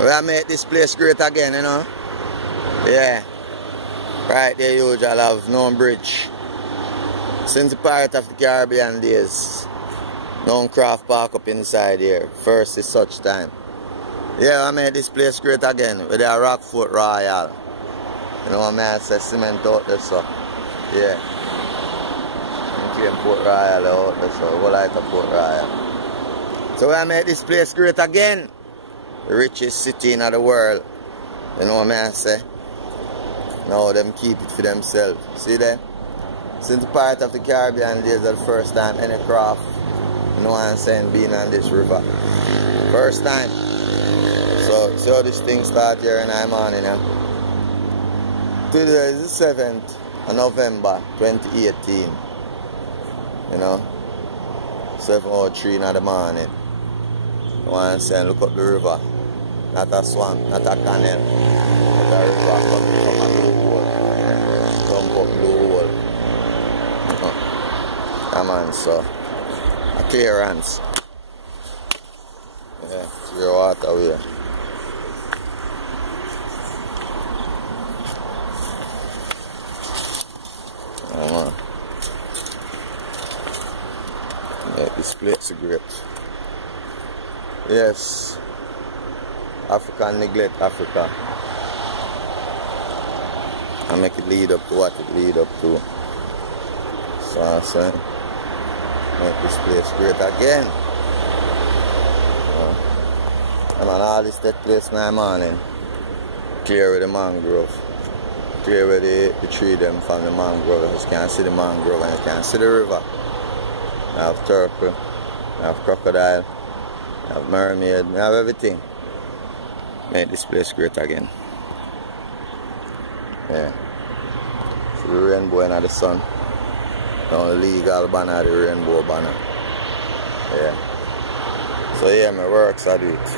We are make this place great again, you know. Yeah. Right there you usually have no bridge. Since the Pirate of the Caribbean days, no craft park up inside here. First is such time. Yeah, I made this place great again with the Roquefort Royal. You know what I say, cement out there, so. Yeah. Port Royal out there, so. Whole lot of Port Royal. So I made this place great again. The richest city in the world. You know what I say? Now them keep it for themselves. See there? Since the Pirate of the Caribbean days, the first time any craft, you know what I'm saying, being on this river. First time. So see how this thing started here in the morning, yeah? Today is the 7th of November 2018. You know? 7:03 in the morning. You know what I'm saying? Look up the river. Not a swamp, not a canal. Not a river coming from a blue hole. Come up blue hole. Come on, so. A clearance. Yeah, clear water away. Yeah, this place is great. Yes. Africa neglect Africa. And make it lead up to what it lead up to. So I'm saying, make this place great again. I'm on all this that place in the morning. Clear with the mangrove. Clear with the tree them from the mangrove. You can see the mangrove and you can see the river. I have turtle, I have crocodile, I have mermaid, I have everything. Make this place great again. Yeah. See the rainbow in the sun. The only legal banner, the rainbow banner. Yeah. So yeah, my works I do it.